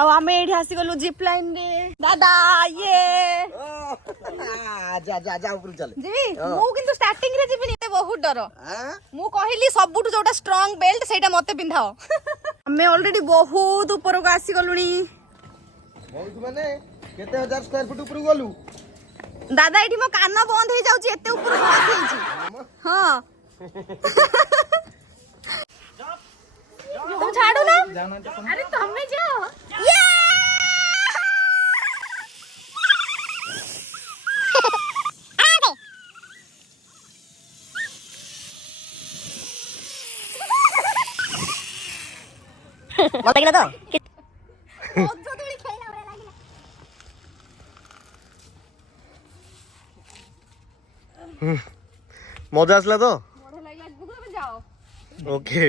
आम ये आसीगलु zip line रे दादा ये जा जा जा ऊपर चल जी मु किंतु स्टार्टिंग रे जिबिनी बहुत डर मु कहली सबुठु जोटा स्ट्रांग बेल्ट सेटा मते पिंधाओ हमें ऑलरेडी बहुत ऊपर को आसी गलुनी बहुत माने केते हजार स्क्वायर फुट ऊपर गलु दादा एठी मो कान बंद हे जाउची एते ऊपर को आसी छी हां तुम छाड़ो ना अरे तुम्हें जाओ मत लगिला तो मजा आसला तो जाओ ओके